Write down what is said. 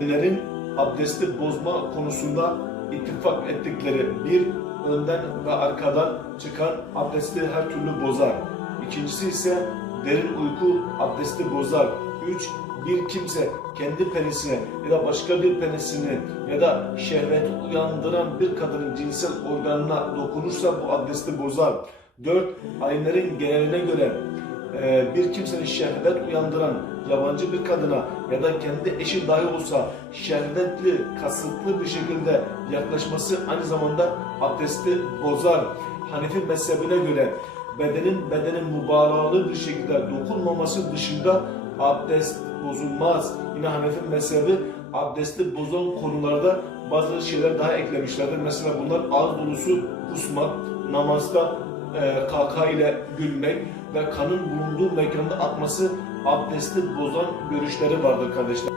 alimlerin abdesti bozma konusunda ittifak ettikleri bir önden ve arkadan çıkan abdesti her türlü bozar. İkincisi ise derin uyku abdesti bozar. Üç, bir kimse kendi penisine ya da başka bir penisini ya da şehveti uyandıran bir kadının cinsel organına dokunursa bu abdesti bozar. Dört, alimlerin geneline göre e, bir kimsenin şehvet uyandıran yabancı bir kadına ya da kendi eşi dahi olsa şehvetli, kasıtlı bir şekilde yaklaşması aynı zamanda abdesti bozar. Hanefi mezhebine göre bedenin bedenin mübalağalı bir şekilde dokunmaması dışında abdest bozulmaz. Yine Hanefi mezhebi abdesti bozan konularda bazı şeyler daha eklemişlerdir. Mesela bunlar ağız dolusu kusmak, namazda e, kaka ile gülmek ve kanın bulunduğu mekanda atması abdesti bozan görüşleri vardır kardeşler.